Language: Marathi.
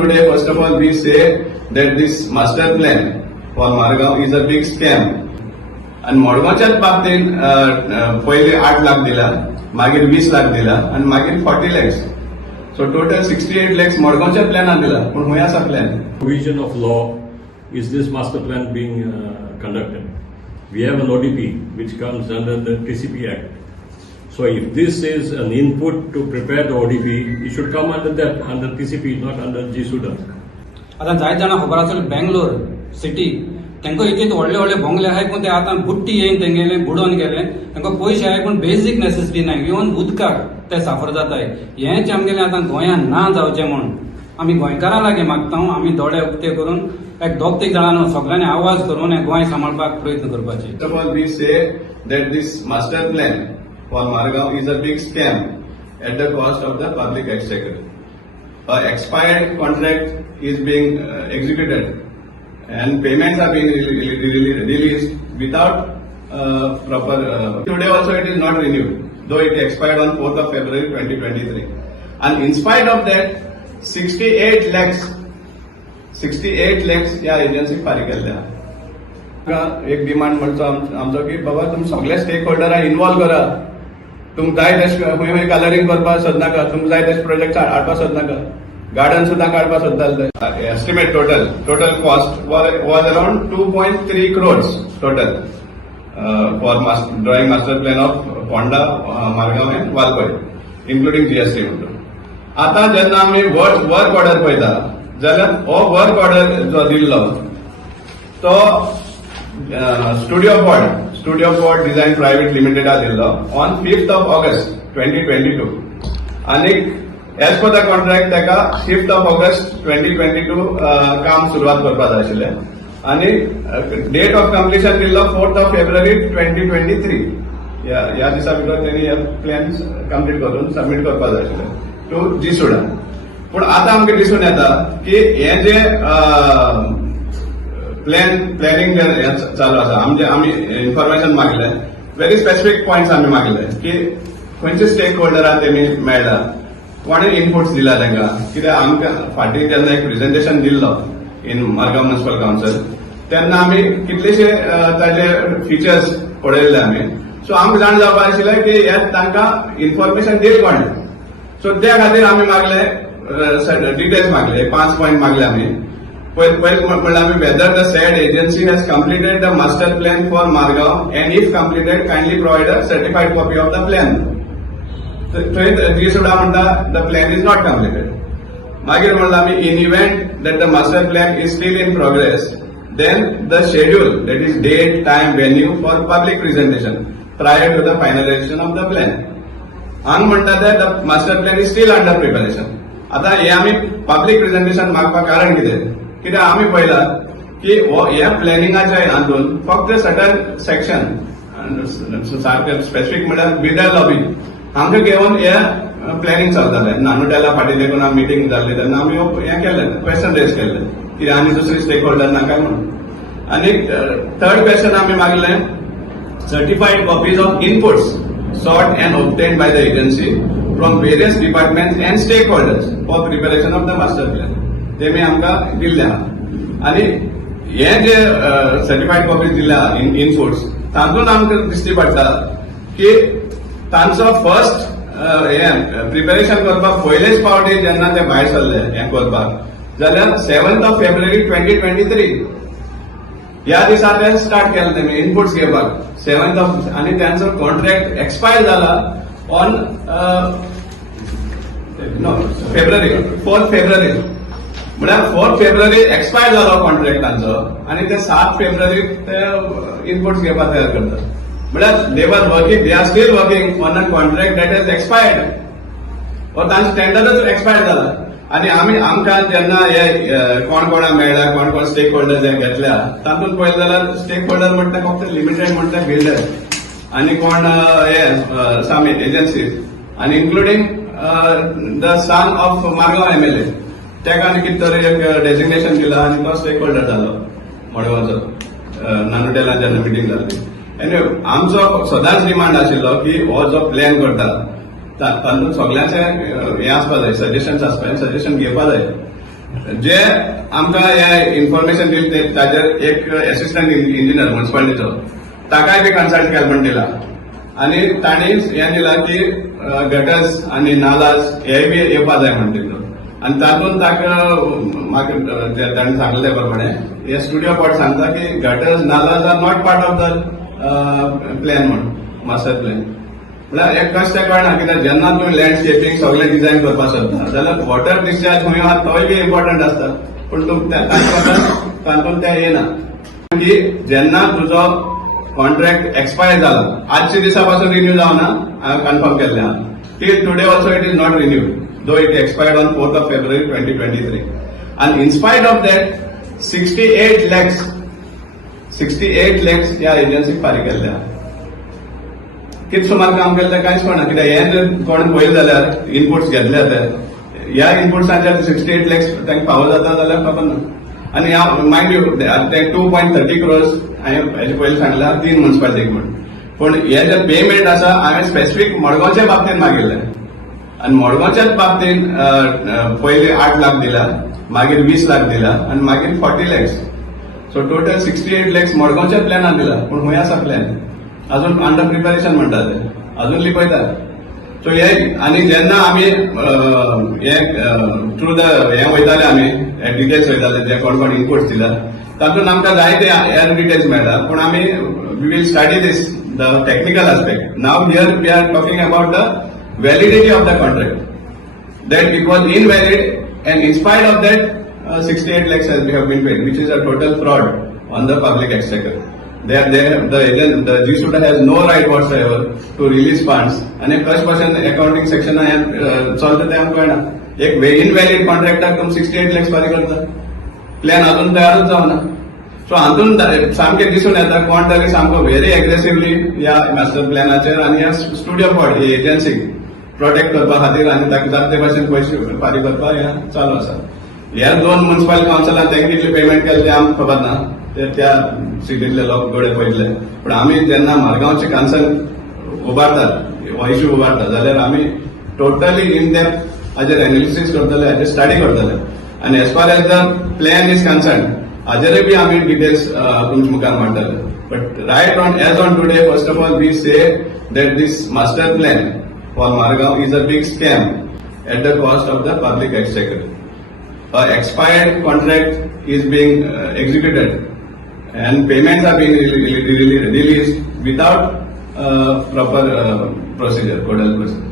today, first of all, we say that this master plan for Margaon is a big scam. आणि मडगांवच्याच बाबतीत पहिले 8 लाख दिला, मागीर 20 लाख दिला आणि मागीर 40 lakhs. So total 68 lakhs मडगांवच्या प्लॅनात दिला, पण खंय आसा plan? Provision of law is this master plan being conducted. We have an ODP which comes under the TCP Act. So if this is an input to prepare the ODP, it should come under that, under TCP, not under G-SUDA. आता जायत जाणां खबर आसतलें बेंगलोर सिटी तांकां इतके व्हडले व्हडले बंगले आहाय पूण ते आतां बुट्टी येवन तेंगेले बुडोवन गेले तांकां पयशे आहाय पूण बेजीक नेसेसिटी नाय इवन उदकाक ते साफर जाताय हेंच आमगेलें आतां गोंयांत ना जावचें म्हूण आमी गोंयकारां लागीं मागता आमी दोळे उक्ते करून एक दोग तीग जाणांनी सगळ्यांनी आवाज करून हें गोंय सांबाळपाक प्रयत्न करपाचे. First of all, we say that this master plan for Margaon is a big scam at the cost of the public exchequer. A expired contract is being executed and payments are being released without proper. Today also it is not renewed, though it expired on 4th of February 2023. And in spite of that, 68 lakhs या एजन्सी फारीक केल्ल्या. एक डिमांड म्हणतो आमचो की बाबा तुम्ही सगळे स्टेक होल्डरांक इन्वॉल्व करा. तुमकां जाय तशें खंय कलरिंग करपाक सोदनाका, तुमकां जाय तशें प्रोजेक्ट हाडपाक सोदनाका, गार्डन सुद्दां काडपाक सोदताले. Estimate total cost was around 2.3 crores total for drawing master plan of Ponda, Margaon and Walpoi, including GST म्हणतो. आता जेन्ना आमी वर्क ऑर्डर पळयता जाल्यार हो वर्क ऑर्डर जो दिल्लो तो स्टुडिओ पॉड डिझायन प्रायव्हेट लिमिटेडाक दिल्लो ऑन 5th of August 2022 आणि एज पर द कॉन्ट्रॅक्ट ताका 5th of August 2022 काम सुरवात करपाक जाय आशिल्लें आणि डेट ऑफ कम्प्लिशन दिल्लो 4th of February 2023. ह्या दिसा भितर त्यांनी हे प्लॅन कम्प्लीट करून सबमीट करपाक जाय आशिल्लें टू G-SUDA. पूण आतां आमकां दिसून येता की हे जे प्लॅनिंग चालू आसा आमी इन्फॉर्मेशन मागले, व्हेरी स्पेसिफिक पॉयंट्स आमी मागले की खंयचे स्टेक होल्डरांक तेमी मेळटा, कोणे इनपुट्स दिला तांकां, कित्याक आमकां फाटीं जेन्ना एक प्रेझेंटेशन दिल्लो इन मार्गांव म्युनिसिपल काउन्सिल तेन्ना आमी कितलेशे ताजे फिचर्स पळयल्ले आमी. सो आमकां जाण जावपाक आशिल्लें की हे तांकां इन्फॉर्मेशन दिली कोण. सो त्या खातीर आमी मागले डिटेल्स मागले, 5 पॉयंट मागले आमी. पहिले म्हणल्यार आमी whether the said agency has completed the master plan for Margao and if completed kindly provide a certified copy of the plan. थंय G-SUDA म्हणटा the plan is not completed. मागीर म्हणलां आमी in event that the master plan is still in progress then the schedule that is date time venue for public presentation prior to the finalisation of the plan. हांगा म्हणटा ते the master plan is steel under preparation. आता हे आमी पब्लिक प्रेझेंटेशन मागपाक कारण कित्याक आमी पळयला की ह्या प्लॅनिंगाच्या हातून फक्त सर्टन सेक्शन सारकें स्पेसिफीक म्हणल्यार बिल्डर लॉबी हांगा घेवन हे प्लॅनिंग चलतालें. नानोटेला फाटीं देखून आमी मिटींग जाल्ली तेन्ना आमी हें केल्लें, क्वेश्चन रेज केल्लें की आनी दुसरी स्टेक होल्डर नाका म्हणून. आनी थर्ड क्वेश्चन आमी मागलें certified copies of inputs sought and obtained by the agency from various departments and stakeholders for preparation of the master plan. तेमी आमकां दिल्ले आहा आणि हे जे सर्टिफाईड कॉपीज दिल्या इनपुट्स तातूंत आमकां दिश्टी पडटा की तांचो फर्स्ट प्रिपरेशन करपाक पयलेच फावटी जेन्ना ते भायर सरले हें करपाक जाल्यार 7th of February 2023 ह्या दिसा ते स्टार्ट केलें तेमी इनपुट्स घेवपाक 7th of आणि त्यांचो कॉन्ट्रॅक्ट एक्सपायर जाला ऑन February 4th February. म्हळ्यार 4th February एक्सपायर जालो कॉन्ट्रॅक्ट तांचो आणि ते 7th February ते इनपुट्स घेवपाक तयार करतात. म्हळ्यार labour working, they are still working on a contract that has expired और तांचो टेंडरच एक्सपायर जाला. आणि आमकां जेन्ना हे कोण कोणाक मेळ्ळा, कोण कोण स्टेक होल्डर्स हे घेतल्या तातूंत पळयलें जाल्यार स्टेक होल्डर म्हणटा फक्त लिमिटेड म्हणटा बिल्डर आणि कोण हे सामी एजन्सीज आणि including the son of Margao MLA तेका आनी कितें तरी एक डेजिग्नेशन दिला आणि तो स्टेक होल्डर जालो मडगांवचो नानोटेला जेन्ना मिटींग जाल्ली. एनी आमचो सदांच डिमांड आशिल्लो की हो जो प्लॅन करता तातूंत सगळ्यांचे हे आसपा जाय, सजेशन्स आसपा जाय, सजेशन घेवपा जाय. जे आमकां हे इन्फॉर्मेशन दिली ते ताजेर एक असिस्टंट इंजिनियर म्युन्सिपालिटीचो ताकाय बी कन्सल्ट केला म्हण दिला आनी तांणी हें दिला की गटर्स आनी नालाज हे बी येवपा जाय म्हण दिलो आनी तातूंत ताका म्हाका ताणें सांगलें ते प्रमाणे हे स्टुडियो बोर्ड सांगता की गटर्स नालाज are not part of the plan म्हण मास्टर प्लॅन म्हळ्यार एक कशें कळना कित्याक जेन्ना तुवें लँडस्केपींग सगळें डिझायन करपाक सोदता जाल्यार वॉटर डिस्चार्ज खंय आहा तोय बी इम्पॉर्टंट आसता पूण तातूंत तें येना की जेन्ना तुजो कॉन्ट्रॅक्ट एक्सपायर जाला आजच्या दिसा पासून रिन्यू जावना हांवें कन्फर्म केल्लें आहा till today also it is not renewed though it expired on 4th of February 2023 and in spite of that 68 lakhs ह्या एजन्सीक फारीक केल्ले आहा कितें सुमार काम केलें तें कांयच कळना कित्याक हें जर कोण पळयलें जाल्यार इनपुट्स घेतले ते ह्या इनपुट्सांचेर 68 lakhs तांकां फावो जाता जाल्यार खबर ना आनी मायंड यू ते 2.30 crores हांवें हेजे पयलीं सांगला 3 म्युन्सिपालिटीक म्हण पूण हे जे पेमेंट आसा हांवें स्पेसिफीक मडगांवच्या बाबतींत मागिल्लें आनी मडगांवच्याच बाबतींत पयलीं 8 लाख दिला मागीर 20 लाख दिला आनी मागीर 40 lakhs सो टोटल 68 lakhs मडगांवच्याच प्लॅनान दिला पूण खंय आसा प्लॅन अजून अंडर प्रिपरेशन म्हणटा ते अजून लिपयतात सो हे आनी जेन्ना आमी हे थ्रू द हे वयताले आमी डिटेल्स वयताले जे कोण कोण इनपुट्स दिला तातूंत आमकां जायते हेर डिटेल्स मेळटा पूण आमी we will study this the technical aspect now here we are talking about the validity of the contract that it was invalid and in spite of that 68 lakhs has been paid, which is a total fraud on the public exchequer. The G-Suda has no right whatsoever to release funds. And a first person accounting section I have solved the time. एक इनव्हॅलिड कॉन्ट्रॅक्टाक तुम 68 lakhs फारीक करता प्लॅन अजून तयारच जावना सो हातून सामकें दिसून येता कोण तरी सामको व्हेरी एग्रेसिवली ह्या मास्टर प्लॅनाचेर आनी ह्या स्टुडियो बोर्ड ही एजन्सीक प्रोटेक्ट करपा खातीर आनी ताका जाता ते भाशेन पयशे फारीक करपाक हें चालू आसा ह्या 2 म्युन्सिपल कावन्सिलान तांकां कितले पेमेंट केले ते आमकां खबर ना ते त्या सिटींतले लोक गडे पळयतले पूण आमी जेन्ना मडगांवचे कन्सर्न उबारतात हो इश्यू उबारतात जाल्यार आमी टोटली इन डेप्थ हाजेर एनालिसीस करतले हाजेर स्टडी करतले आनी as far as the plan is concern हाजेरूय बी आमी डिटेल्स तुमचे मुखार मांडटले but right on as on today first of all we say that this master plan for Margao is a big scam at the cost of the public exchequer expired contract is being executed and payments are being released without proper procedure, codal procedure.